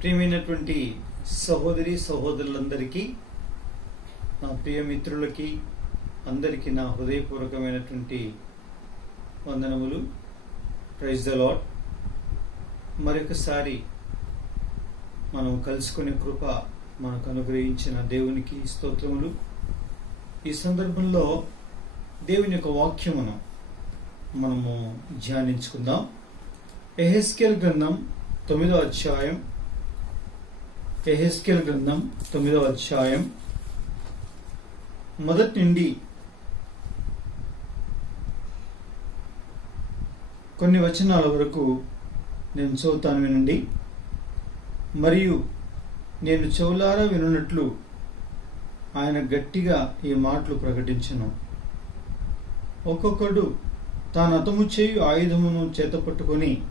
ప్రియమైనటువంటి సహోదరి సహోదరులందరికీ నా ప్రియ మిత్రులకి అందరికీ నా హృదయపూర్వకమైనటువంటి వందనములు. ప్రైజ్ ద లాడ్ మరొకసారి మనం కలుసుకునే కృప మనకు అనుగ్రహించిన దేవునికి స్తోత్రములు. ఈ సందర్భంలో దేవుని యొక్క వాక్యమును మనము ధ్యానించుకుందాం. ఎహెస్కెల్ గ్రంథం తొమ్మిదో అధ్యాయం ఎహెస్కెల్ గ్రంథం తొమ్మిదవ అధ్యాయం. మొదటి నుండి కొన్ని వచనాల వరకు నేను చదువుతాను వినండి. మరియు నేను చెవులారా వినున్నట్లు ఆయన గట్టిగా ఈ మాటలు ప్రకటించను. ఒక్కొక్కడు తాను అతము చేయు ఆయుధమును చేతపట్టుకొని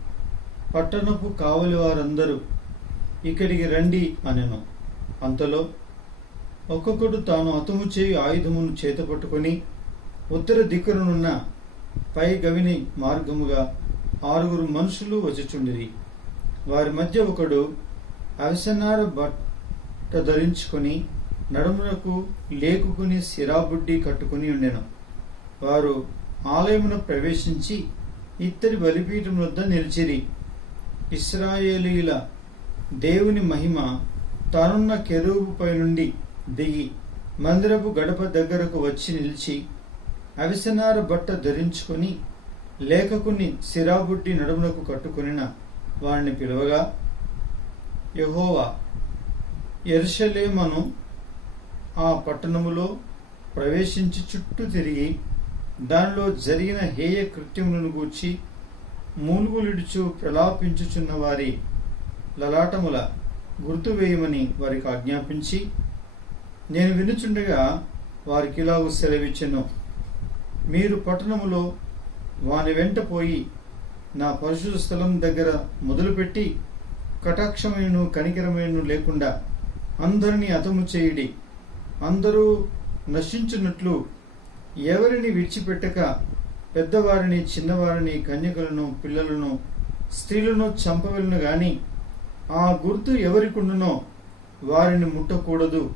పట్టణపు కావలి వారందరూ ఇక్కడికి రండి అనెను. అంతలో ఒక్కొక్కడు తాను అతము చేయి ఆయుధమును చేతపట్టుకొని ఉత్తర దిక్కునున్న పై గవిని మార్గముగా ఆరుగురు మనుషులు వచ్చుచుండిరి. వారి మధ్య ఒకడు అవసనార బట్ట ధరించుకొని నడుమునకు లేకుకుని సిరాబుడ్డి కట్టుకుని ఉండెను. వారు ఆలయమున ప్రవేశించి ఇత్తడి బలిపీఠం వద్ద నిలిచిరి. ఇస్రాయేలీల దేవుని మహిమ తానున్న కెరూపుపై నుండి దిగి మందిరపు గడప దగ్గరకు వచ్చి నిలిచి అవిసనార బట్ట ధరించుకొని లేఖకుని సిరాబుడ్డి నడుమునకు కట్టుకునిన వారిని పిలువగా యహోవా ఎరుషలేమను ఆ పట్టణములో ప్రవేశించి చుట్టూ తిరిగి దానిలో జరిగిన హేయ కృత్యములను గూర్చి మూలుగులిడుచు ప్రలాపించుచున్న వారి లలాటముల గుర్తు వేయమని వారికి ఆజ్ఞాపించి నేను వినుచుండగా వారికి ఇలాగూ సెలవిచ్చెను. మీరు పట్టణములో వాని వెంట పోయి నా పరిశుద్ధ స్థలం దగ్గర మొదలుపెట్టి కటాక్షమైన కనికరమైన లేకుండా అందరినీ అతము చేయుడి. అందరూ నశించినట్లు ఎవరిని విడిచిపెట్టక పెద్దవారిని చిన్నవారిని కన్యకలను పిల్లలను స్త్రీలను చంపవలను కానీ ఆ గుర్తు ఎవరికుండునో వారిని ముట్టకూడదు.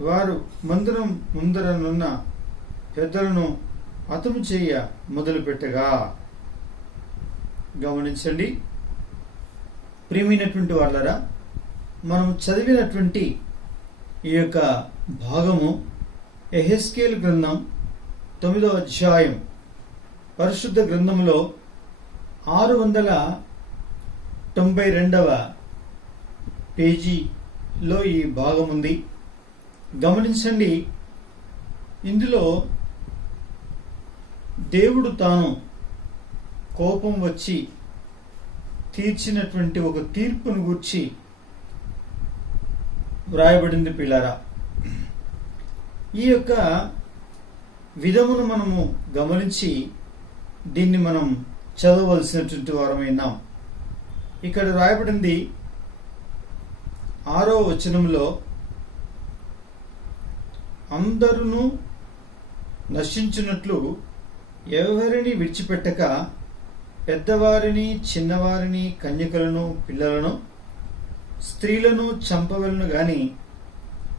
వారు మందిరం ముందరనున్న పెద్దలను అతము చేయ మొదలుపెట్టగా. గమనించండి. ప్రియమైనటువంటి వాళ్ళరా మనం చదివినటువంటి ఈ యొక్క భాగము ఎహెస్కేల్ గ్రంథం తొమ్మిదవ అధ్యాయం పరిశుద్ధ గ్రంథంలో ఆరు వందల తొంభై రెండవ పేజీలో ఈ భాగం ఉంది. గమనించండి ఇందులో దేవుడు తాను కోపం వచ్చి తీర్చినటువంటి ఒక తీర్పును గూర్చి వ్రాయబడింది పిల్లరా. ఈ యొక్క విధమును మనము గమనించి దీన్ని మనం చదవలసినటువంటి వారమైనాం. ఇక్కడ రాయబడింది ఆరో వచనంలో అందరూ నశించినట్లు ఎవరిని విడిచిపెట్టక పెద్దవారిని చిన్నవారిని కన్యకలను పిల్లలను స్త్రీలను చంపవలను గాని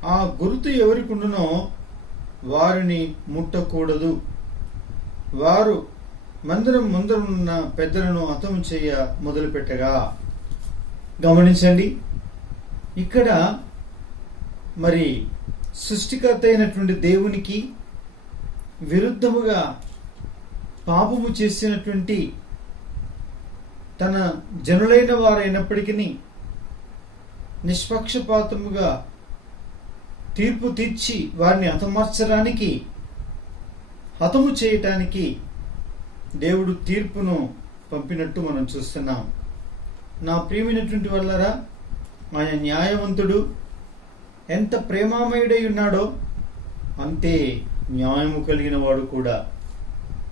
ఆ గుర్తు ఎవరికుండునో వారిని ముట్టకూడదు. వారు మందిరం ముందరున్న పెద్దలను హతము చేయ మొదలుపెట్టగా. గమనించండి. ఇక్కడ మరి సృష్టికర్త అయినటువంటి దేవునికి విరుద్ధముగా పాపము చేసినటువంటి తన జనులైన వారైనప్పటికీ నిష్పక్షపాతముగా తీర్పు తీర్చి వారిని హతమార్చడానికి హతము చేయటానికి దేవుడు తీర్పును పంపినట్టు మనం చూస్తున్నాం. నా ప్రియమైనటువంటి వల్లరా ఆయన న్యాయవంతుడు. ఎంత ప్రేమామయుడై ఉన్నాడో అంతే న్యాయము కలిగిన వాడు కూడా.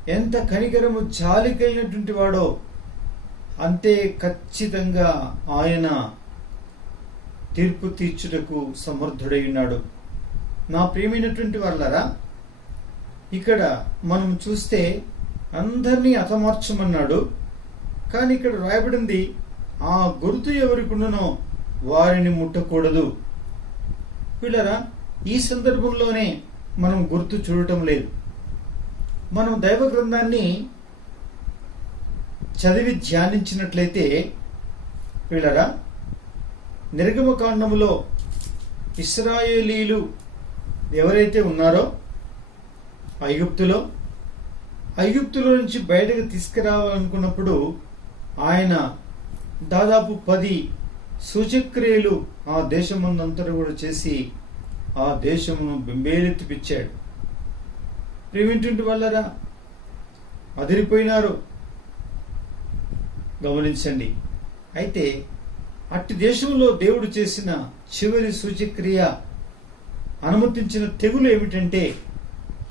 ఎంత కనికరము చాలి కలిగినటువంటి వాడో అంతే ఖచ్చితంగా ఆయన తీర్పు తీర్చుటకు సమర్థుడై ఉన్నాడు. నా ప్రియమైనటువంటి వాళ్ళరా ఇక్కడ మనం చూస్తే అందరినీ అతమార్చమన్నాడు కానీ ఇక్కడ రాయబడింది ఆ గుర్తు ఎవరికుండనో వారిని ముట్టకూడదు. వీళ్ళరా ఈ సందర్భంలోనే మనం గుర్తు చూడటం లేదు. మనం దైవ గ్రంథాన్ని చదివి ధ్యానించినట్లయితే వీళ్ళరా నిర్గమకాండములో ఇస్రాయేలీలు ఎవరైతే ఉన్నారో ఐగుప్తులో ఐగుప్తులో నుంచి బయటకు తీసుకురావాలనుకున్నప్పుడు ఆయన దాదాపు పది సూచక్రియలు ఆ దేశమునంతటా కూడా చేసి ఆ దేశమును బెంబేలెత్తిపిచ్చాడు. ప్రేమింటుంటి వల్లరా అదిరిపోయినారు. గమనించండి. అయితే అట్టి దేశంలో దేవుడు చేసిన చివరి సూచక్రియ అనుమతించిన తెగులు ఏమిటంటే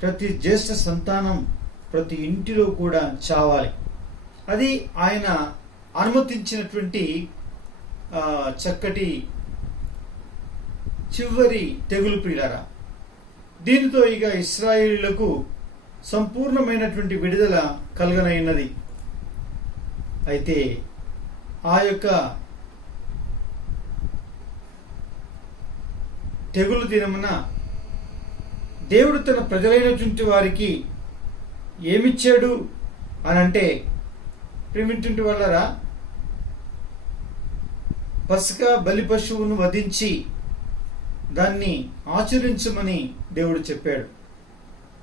ప్రతి జ్యేష్ఠ సంతానం ప్రతి ఇంటిలో కూడా చావాలి. అది ఆయన అనుమతించినటువంటి చక్కటి చివరి తెగులు పీడారా దీనితో ఇక ఇస్రాయిలకు సంపూర్ణమైనటువంటి విడుదల కలగనైనది. అయితే ఆ యొక్క తెగులు దినమున దేవుడు తన ప్రజలైనటువంటి వారికి ఏమిచ్చాడు అని అంటే ప్రేమింటుంటి వాళ్ళరా? పసక బలి పశువును వధించి దాన్ని ఆచరించమని దేవుడు చెప్పాడు.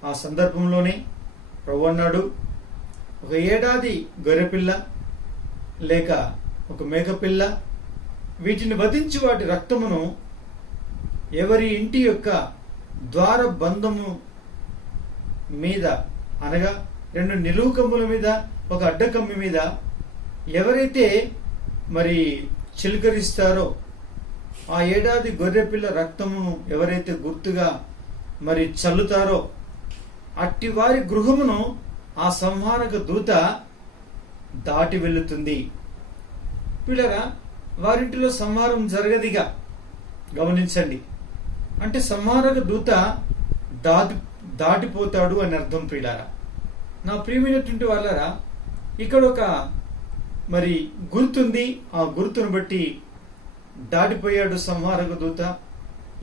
ఆ సందర్భంలోనే ప్రభు అన్నాడు ఒక ఏడాది గొర్రెపిల్ల లేక ఒక మేకపిల్ల వీటిని వధించి వాటి రక్తమును ఎవరి ఇంటి యొక్క ద్వార బంధము మీద అనగా రెండు నిలువు కమ్ముల మీద ఒక అడ్డకమ్మి మీద ఎవరైతే మరి చిలకరిస్తారో ఆ ఏడాది గొర్రెపిల్ల రక్తమును ఎవరైతే గుర్తుగా మరి చల్లుతారో అట్టి వారి గృహమును ఆ సంహారక దూత దాటి వెళుతుంది పిల్లరా వారింటిలో సంహారం జరగదిగా. గమనించండి. అంటే సంహారక దూత దాటి దాటిపోతాడు అని అర్థం ప్రియులారా. నా ప్రియమైనటువంటి వాళ్ళరా ఇక్కడ ఒక మరి గుర్తుంది. ఆ గుర్తును బట్టి దాటిపోయాడు సంహారక దూత.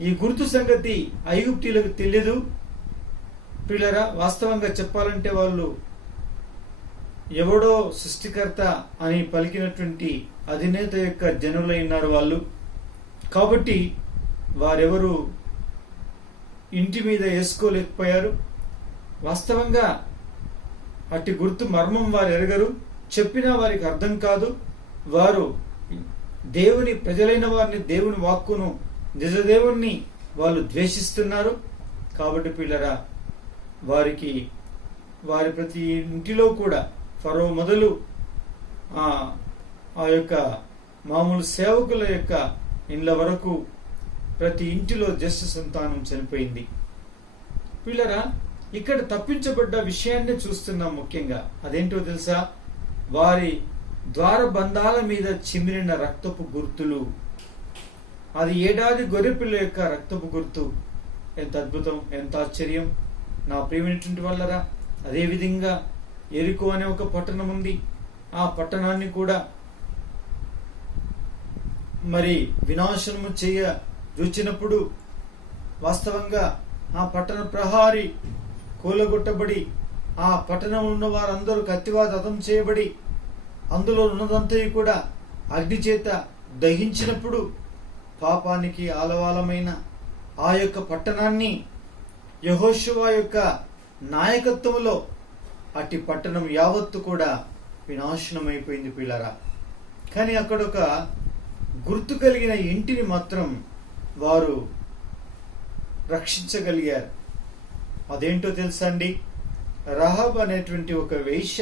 ఈ గుర్తు సంగతి ఐగుప్తీలకు తెలియదు పిల్లరా వాస్తవంగా చెప్పాలంటే వాళ్ళు ఎవడో సృష్టికర్త అని పలికినటువంటి అధినేత యొక్క జనులైనారు వాళ్ళు. కాబట్టి వారెవరు ఇంటి మీద వేసుకోలేకపోయారు. వాస్తవంగా అట్టి గుర్తు మర్మం వారు ఎరగరు. చెప్పినా వారికి అర్థం కాదు. వారు దేవుని ప్రజలైన వారిని దేవుని వాక్కును నిజదేవుణ్ణి వాళ్ళు ద్వేషిస్తున్నారు. కాబట్టి పిల్లరా వారికి వారి ప్రతి ఇంటిలో కూడా ఫరో మొదలు ఆ ఆ యొక్క మామూలు సేవకుల యొక్క ఇండ్ల వరకు ప్రతి ఇంటిలో జస్ట్ సంతానం చనిపోయింది. పిల్లరా ఇక్కడ తప్పించబడ్డ విషయాన్ని చూస్తున్నాం ముఖ్యంగా. అదేంటో తెలుసా? వారి ద్వారబంధాల మీద చిమిరిన రక్తపు గుర్తులు. అది ఏడాది గొర్రెపిల్ల యొక్క రక్తపు గుర్తు. ఎంత అద్భుతం ఎంత ఆశ్చర్యం. నా ప్రియమైనటువంటి వల్లరా అదేవిధంగా ఎరుకు అనే ఒక పట్టణం ఉంది. ఆ పట్టణాన్ని కూడా మరి వినాశనము చేయ చూచినప్పుడు వాస్తవంగా ఆ పట్టణ ప్రహారి కూలగొట్టబడి ఆ పట్టణం ఉన్న వారందరూ కత్తివాత హతం చేయబడి అందులో ఉన్నదంతా కూడా అగ్ని చేత దహించినప్పుడు పాపానికి ఆలవాలమైన ఆ యొక్క పట్టణాన్ని యహోశివా యొక్క నాయకత్వంలో అట్టి పట్టణం యావత్తు కూడా వినాశనమైపోయింది పిల్లరా కానీ అక్కడ ఒక గుర్తు కలిగిన ఇంటిని మాత్రం వారు రక్షించగలిగారు. అదేంటో తెలుసా అండి? రహబ్ అనేటువంటి ఒక వేష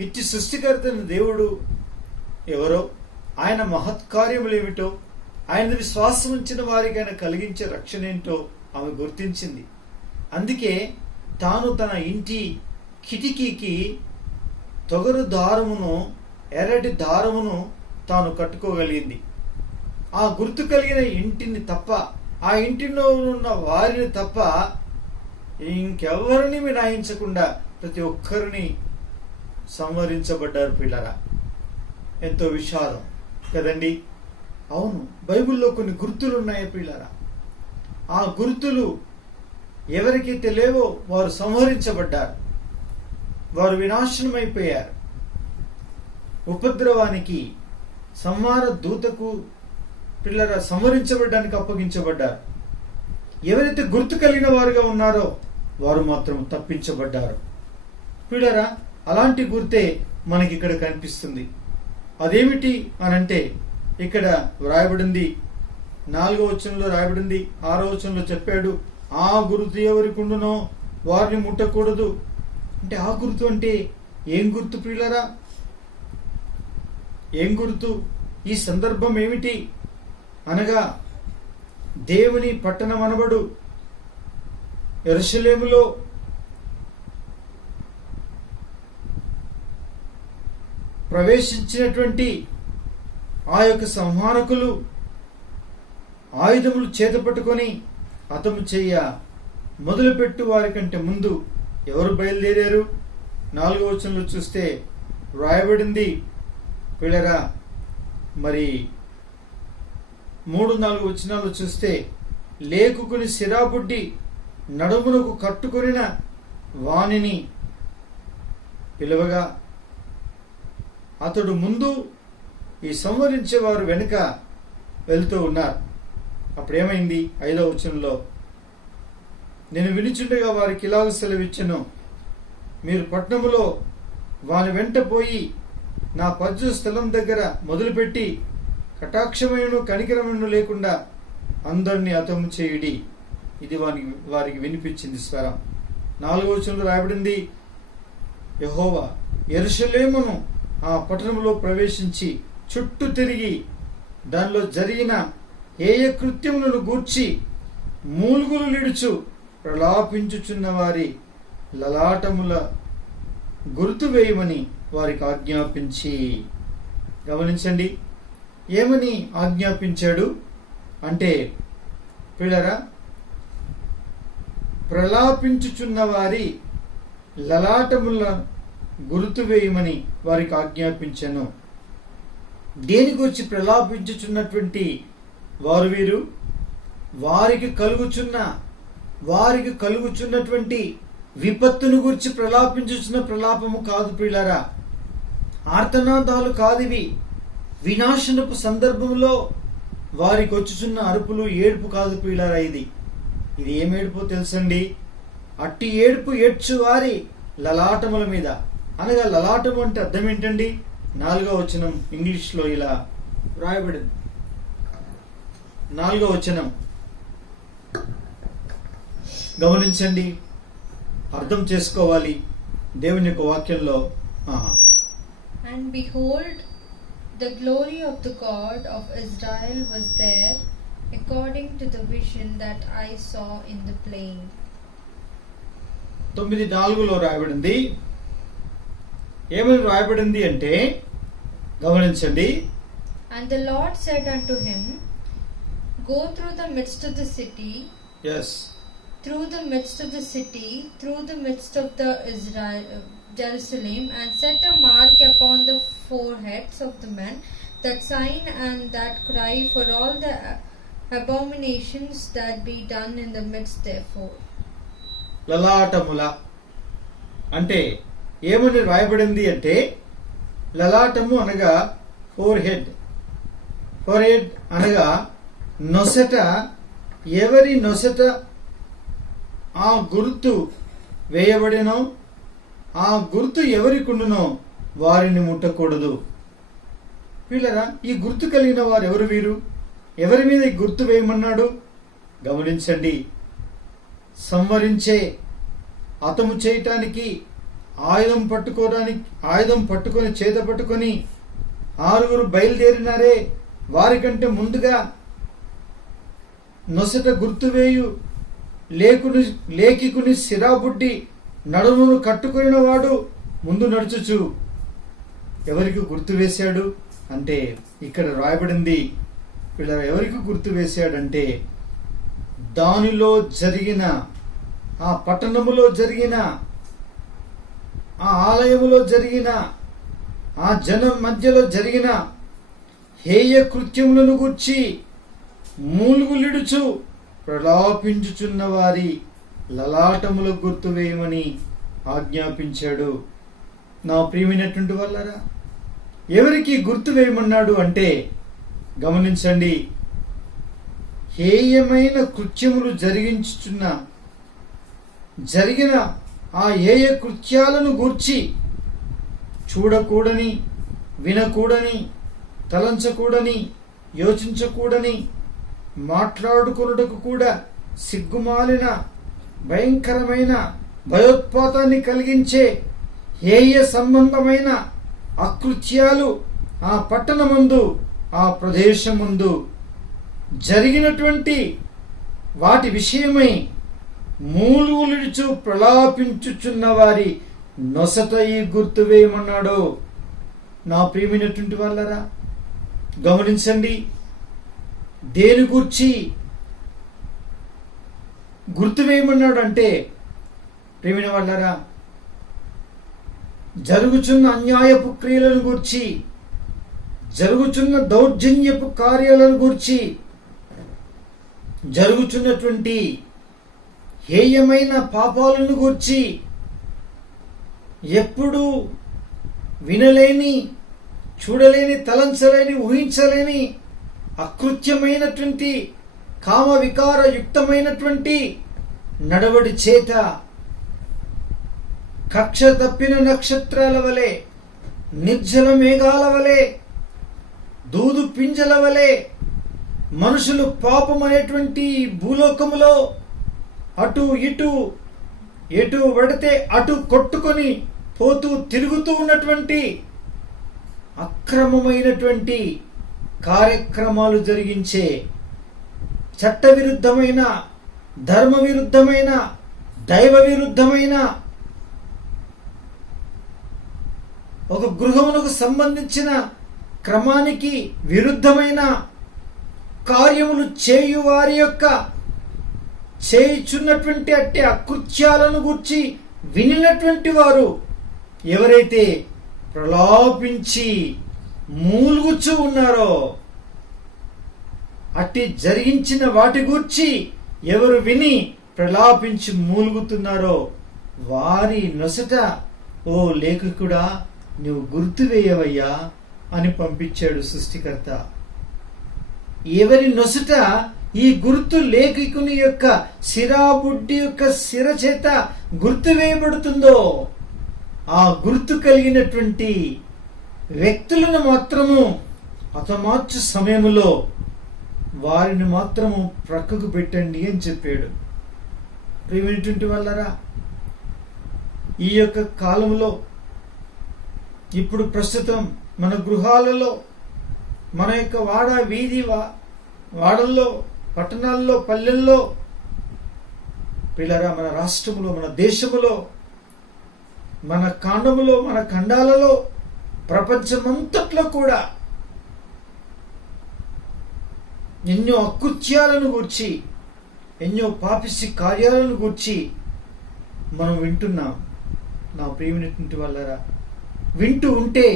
ఇట్టి సృష్టికర్తను దేవుడు ఎవరో? ఆయన మహత్కార్యములు ఏమిటో? ఆయన విశ్వాసం ఉంచిన వారికి ఆయన కలిగించే రక్షణ ఏంటో ఆమె గుర్తించింది. అందుకే తాను తన ఇంటి కిటికీకి తొగరు దారమును ఎర్రటి దారమును తాను కట్టుకోగలిగింది. ఆ గుర్తు కలిగిన ఇంటిని తప్ప ఆ ఇంటిలో ఉన్న వారిని తప్ప ఇంకెవరిని మినాయించకుండా ప్రతి ఒక్కరిని సంవరించబడ్డారు పిల్లరా. ఎంతో విషాదం కదండి? అవును బైబిల్లో కొన్ని గుర్తులు ఉన్నాయి పిల్లరా. ఆ గుర్తులు ఎవరికైతే లేవో వారు సంహరించబడ్డారు. వారు వినాశనమైపోయారు. ఉపద్రవానికి సంహార దూతకు పిల్లల సంవరించబడ్డానికి అప్పగించబడ్డారు. ఎవరైతే గుర్తు కలిగిన వారుగా ఉన్నారో వారు మాత్రం తప్పించబడ్డారు. పిల్లరా అలాంటి గుర్తే మనకి ఇక్కడ కనిపిస్తుంది. అదేమిటి అనంటే ఇక్కడ వ్రాయబడింది నాలుగో వచనంలో రాయబడింది ఆరో వచనంలో చెప్పాడు ఆ గుర్తు ఎవరికి ఉండునో వారిని ముట్టకూడదు. అంటే ఆ గుర్తు అంటే ఏం గుర్తు ప్రియులరా ఏం గుర్తు? ఈ సందర్భం ఏమిటి? అనగా దేవుని పట్టణం అనబడు. ఎరుషలేములో ప్రవేశించినటువంటి ఆ యొక్క సంహానకులు ఆయుధములు చేతపట్టుకొని అతము చెయ్య మొదలుపెట్టు వారి కంటే ముందు ఎవరు బయలుదేరారు? నాలుగో వచనంలో చూస్తే వ్రాయబడింది పిల్లరా మరి మూడు నాలుగు వచనాలు చూస్తే లేకుకుని సిరాబుడ్డి నడుమునకు కట్టుకొనిన వానిని పిలువగా అతడు ముందు ఈ సంవరించేవారు వెనుక వెళ్తూ ఉన్నారు. అప్పుడేమైంది? ఐదో వచనంలో నేను వినిచుండగా వారికి ఇలాగ సెలవిచ్చను. మీరు పట్టణములో వాని వెంట పోయి నా పద్య స్థలం దగ్గర మొదలుపెట్టి కటాక్షమైన కనికరమైన లేకుండా అందరినీ అతము చేయుడి. ఇది వారికి వారికి వినిపించింది స్వరం. నాలుగో వచనంలో రాయబడింది యహోవా ఎరుషలేమును ఆ పట్టణంలో ప్రవేశించి చుట్టూ తిరిగి దానిలో జరిగిన ఏయ కృత్యములను గూర్చి మూలుగులు నిడుచు ప్రలాపించుచున్న వారి లలాటముల గుర్తు వేయమని వారికి ఆజ్ఞాపించి. గమనించండి ఏమని ఆజ్ఞాపించాడు? అంటే పిల్లరా ప్రలాపించుచున్న వారి లలాటముల గుర్తు వేయమని వారికి ఆజ్ఞాపించాను. దేని గురించి ప్రలాపించుచున్నటువంటి వారు వీరు? వారికి కలుగుచున్న వారికి కలుగుచున్నటువంటి విపత్తును గురించి ప్రలాపించుచున్న ప్రలాపము కాదు పిల్లరా. ఆర్తనాదాలు కాదివి వినాశనపు సందర్భంలో వారికి వచ్చుచున్న అరుపులు ఏడుపు కాదు పిల్లరా ఇది ఇది ఏం ఏడుపు తెలుసండి? అట్టి ఏడుపు ఏడ్చు వారి లలాటముల మీద. అనగా లలాటము అంటే అర్థం ఏంటండి? నాలుగో వచనం ఇంగ్లీష్లో ఇలా రాయబడింది నాలుగో వచనం. గమనించండి అర్థం చేసుకోవాలి దేవుని యొక్క వాక్యంలో. And behold the glory of the God of Israel was there, according to the vision that I saw in the plain. తొమ్మిది నాలుగులో రాయబడింది ఏమని రాయబడింది అంటే గమనించండి And the Lord said unto him, Go through the midst of the city, as through the midst of the city, through the midst of the Israel, uh, Jerusalem, and set a mark upon the heads of the men that sign and that cry for all the abominations that be done in the midst therefore. లలాటముల అంటే ఏమని రాయబడింది అంటే లలాటము అనగా four head four head అనగా నొసట ఎవరి నొసట ఆ గుర్తు వేయబడినో ఆ గుర్తు ఎవరికుండునో వారిని ముట్టకూడదు వీళ్ళరా? ఈ గుర్తు కలిగిన వారు ఎవరు వీరు? ఎవరి మీద ఈ గుర్తు వేయమన్నాడు? గమనించండి. సంవరించే అతము చేయటానికి ఆయుధం పట్టుకోవడానికి ఆయుధం పట్టుకొని చేత పట్టుకొని ఆరుగురు బయలుదేరినారే. వారికంటే ముందుగా నొసట గుర్తువేయు లేకుని లేఖికుని సిరాబుడ్డి నడుమును కట్టుకొనిన వాడు ముందు నడుచుచు. ఎవరికి గుర్తు వేశాడు? అంటే ఇక్కడ రాయబడింది వీళ్ళ ఎవరికి గుర్తు వేశాడంటే దానిలో జరిగిన ఆ పట్టణములో జరిగిన ఆ ఆలయములో జరిగిన ఆ జనం మధ్యలో జరిగిన హేయ కృత్యములను గుర్చి మూలుగులిడుచు ప్రలాపించుచున్న వారి లలాటములకు గుర్తు వేయమని ఆజ్ఞాపించాడు. నా ప్రియమైనటువంటి వల్లరా ఎవరికి గుర్తు వేయమన్నాడు అంటే గమనించండి హేయమైన కృత్యములు జరిగించుచున్న జరిగిన ఆ హేయ కృత్యాలను గూర్చి చూడకూడని వినకూడని తలంచకూడని యోచించకూడని మాట్లాడుకొనుటకు కూడా సిగ్గుమాలిన భయంకరమైన భయోత్పాతాన్ని కలిగించే హేయ సంబంధమైన అకృత్యాలు ఆ పట్టణమందు ఆ ప్రదేశముందు జరిగినటువంటి వాటి విషయమై మూలుగులిడుచు ప్రలాపించుచున్న వారి నొసట ఈ గుర్తువేయమన్నాడు నా ప్రియమైనటువంటి వాళ్ళరా గమనించండి. దేని గుర్చి గుర్తువేయమన్నాడు అంటే ప్రేమిన వాళ్ళరా జరుగుచున్న అన్యాయపు క్రియలను గూర్చి జరుగుచున్న దౌర్జన్యపు కార్యాలను గూర్చి జరుగుచున్నటువంటి హేయమైన పాపాలను గూర్చి ఎప్పుడూ వినలేని చూడలేని తలంచలేని ఊహించలేని అకృత్యమైనటువంటి కామ నడవడి చేత కక్ష తప్పిన నక్షత్రాల వలె నిర్జల మేఘాల వలె దూదు పింజల వలె మనుషులు పాపం భూలోకములో అటు ఇటు ఎటు పడితే అటు కొట్టుకొని పోతూ తిరుగుతూ ఉన్నటువంటి అక్రమమైనటువంటి కార్యక్రమాలు జరిగించే చట్టవిరుద్ధమైన ధర్మ విరుద్ధమైన దైవ విరుద్ధమైన ఒక గృహమునకు సంబంధించిన క్రమానికి విరుద్ధమైన కార్యములు చేయు వారి యొక్క చేయుచున్నటువంటి అట్టి అకృత్యాలను గూర్చి వినినటువంటి వారు ఎవరైతే ప్రలాపించి మూలుగుచ్చు ఉన్నారో అట్టి జరిగించిన వాటి గూర్చి ఎవరు విని ప్రలాపించి మూలుగుతున్నారో వారి నొసట ఓ లేఖకుడా నువ్వు గుర్తు వేయవయ్యా అని పంపించాడు సృష్టికర్త. ఎవరి నొసట ఈ గుర్తు లేఖకుని యొక్క శిరాబుడ్డి యొక్క శిర చేత గుర్తు వేయబడుతుందో ఆ గుర్తు కలిగినటువంటి వ్యక్తులను మాత్రము అతమార్చు సమయంలో వారిని మాత్రము ప్రక్కకు పెట్టండి అని చెప్పాడు. ప్రియమైనటువంటి వల్లరా ఈ యొక్క కాలంలో ఇప్పుడు ప్రస్తుతం మన గృహాలలో మన యొక్క వాడ వీధి వా వాడల్లో పట్టణాల్లో పల్లెల్లో పిల్లరా మన రాష్ట్రములో మన దేశములో మన కాండములో మన ఖండాలలో ప్రపంచమంతట్లో కూడా ఎన్నో అకృత్యాలను గూర్చి ఎన్నో పాపిసి కార్యాలను గూర్చి మనం వింటున్నాం. నా ప్రియమైనటువంటి వాళ్ళరా వింటూ ఉంటే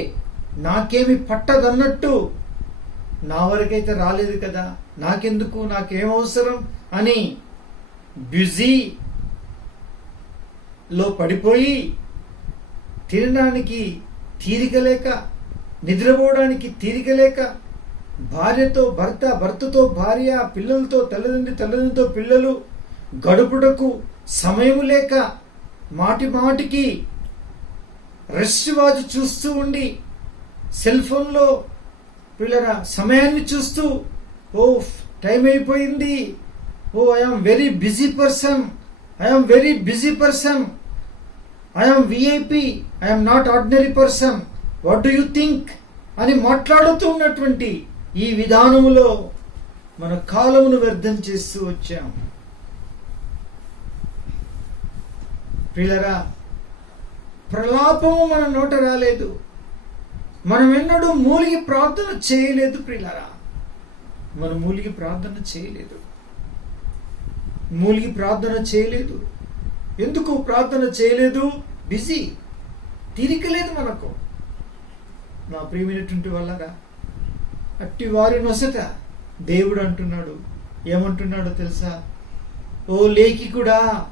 నాకేమి పట్టదన్నట్టు నా వరకైతే రాలేదు కదా నాకెందుకు నాకేం అవసరం అని బిజీ పడిపోయి తినడానికి తీరిక లేక నిద్రపోవడానికి తీరిక లేక భార్యతో భర్త భర్తతో భార్య పిల్లలతో తల్లిదండ్రి తల్లిదండ్రితో పిల్లలు గడుపుటకు సమయం లేక మాటి మాటికి రెస్ట్ వాచ్ చూస్తూ ఉండి సెల్ ఫోన్లో పిల్లరా సమయాన్ని చూస్తూ ఓ టైం అయిపోయింది. ఓ I'm very busy person. I'm very busy person. I'm VIP I'm not ordinary person. What do you think? అని మాట్లాడుతూ ఉన్నటువంటి ఈ విధానములో మన కాలమును వ్యర్థం చేస్తూ వచ్చాం. ప్రియులరా ప్రలాపము మన నోట రాలేదు. మనం ఎన్నడూ మూలిగి ప్రార్థన చేయలేదు ప్రియులరా. మనం మూలిగి ప్రార్థన చేయలేదు. మూలిగి ప్రార్థన చేయలేదు. ఎందుకు ప్రార్థన చేయలేదు? బిజీ. తీరిక లేదు మనకు. నా ప్రియమైనటువంటి వల్లరా అట్టి వారి నొసట దేవుడు అంటున్నాడు. ఏమంటున్నాడో తెలుసా? ఓ లేకి కూడా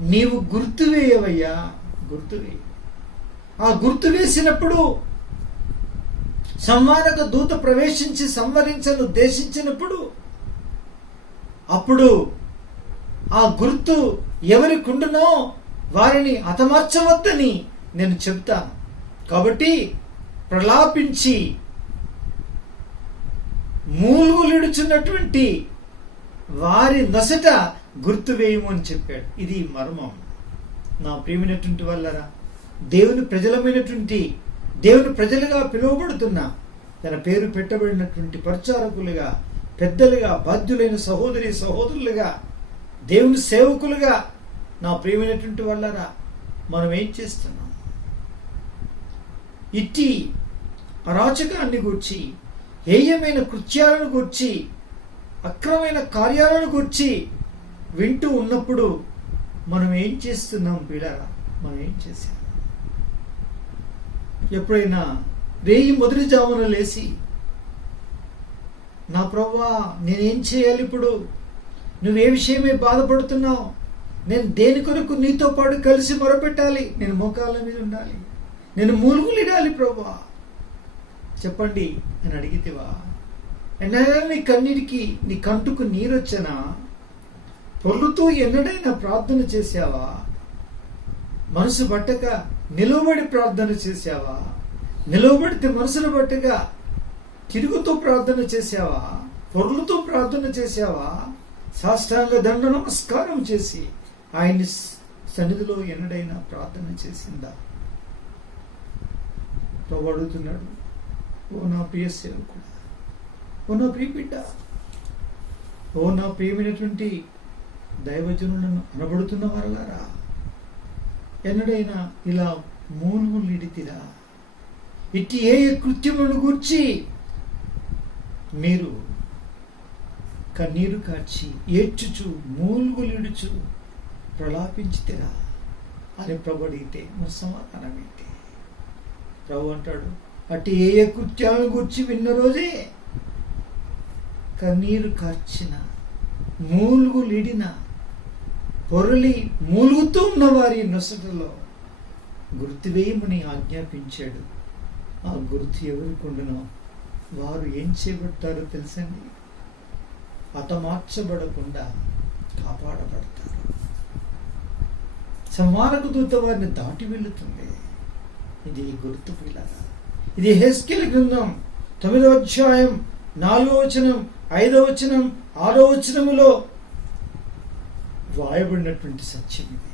నీవు గుర్తు వేయవయ్యా. గుర్తు ఆ గుర్తు వేసినప్పుడు సంవాదక దూత ప్రవేశించి సంవరించను ఉద్దేశించినప్పుడు అప్పుడు ఆ గుర్తు ఎవరి కుండునో వారిని హతమార్చవద్దని నేను చెప్తాను కాబట్టి ప్రలాపించి మూలుగులిడుచున్నటువంటి వారి నొసట గుర్తు వేయము అని చెప్పాడు. ఇది మర్మం. నా ప్రేమినటువంటి వాళ్ళరా దేవుని ప్రజలమైనటువంటి దేవుని ప్రజలుగా పిలువబడుతున్న తన పేరు పెట్టబడినటువంటి ప్రచారకులుగా పెద్దలుగా బాధ్యులైన సహోదరి సహోదరులుగా దేవుని సేవకులుగా నా ప్రియమైనటువంటి వాళ్ళరా మనం ఏం చేస్తున్నాం? ఇట్టి అరాచకాన్ని గూర్చి హేయమైన కృత్యాలను గూర్చి అక్రమైన కార్యాలను గూర్చి వింటూ ఉన్నప్పుడు మనం ఏం చేస్తున్నాం పిల్లరా? మనం ఏం చేసాం ఎప్పుడైనా రేయి మొదటి జామున లేచి నా ప్రవ్వా నేనేం చేయాలి ఇప్పుడు? నువ్వే విషయమే బాధపడుతున్నావు. నేను దేని కొరకు నీతో పాటు కలిసి మొరపెట్టాలి? నేను మోకాళ్ళ మీద ఉండాలి. నేను మూలుగులిడాలి ప్రభా చెప్పండి అని అడిగితేవా? ఎన్నడైనా నీ కన్నీటికి నీ కంటుకు నీరొచ్చనా? పొర్లుతూ ఎన్నడైనా ప్రార్థన చేశావా? మనసు పట్టక నిలువబడి ప్రార్థన చేశావా? నిలువబడితే మనసును బట్టిగా తిరుగుతూ ప్రార్థన చేశావా? పొరులతో ప్రార్థన చేశావా? సాష్టాంగ దండ నమస్కారం చేసి ఆయన్ని సన్నిధిలో ఎన్నడైనా ప్రార్థన చేసిందా? ప్రభు అడుగుతున్నాడు ఓ నా ప్రియ సేవకుడు ఓ నా ప్రియ బిడ్డ ఓ నా ప్రియమైనటువంటి దైవజనులను అనబడుతున్న వారలారా ఎన్నడైనా ఇలా మూలుగు నిడితిరా? ఇట్టి ఏ ఏ కృత్యములను గూర్చి మీరు కన్నీరు కార్చి ఏడ్చుచు మూలుగులిడుచు ప్రలాపించితిరా? అని ప్రభు అడిగితే మన సమాధానం ఏంటి? ప్రభు అంటాడు అటు ఏ ఏ కృత్యాలను గురించి విన్న రోజే కన్నీరు కార్చిన మూలుగులిడిన పొరలి మూలుగుతూ ఉన్న వారి నొసటలో గుర్తువేయమని ఆజ్ఞాపించాడు. ఆ గుర్తు ఎవరికుండనో వారు ఏం చేపడతారో తెలుసండి? హతమార్చబడకుండా కాపాడబడతారు. సంహారక దూత వారిని దాటి వెళుతుంది ఇది గుర్తు పిల్లల. ఇది హెస్కెల్ గ్రంథం తొమ్మిదో అధ్యాయం నాలుగో వచనం ఐదో వచనం ఆరో వచనములో వ్రాయబడినటువంటి సత్యం ఇది.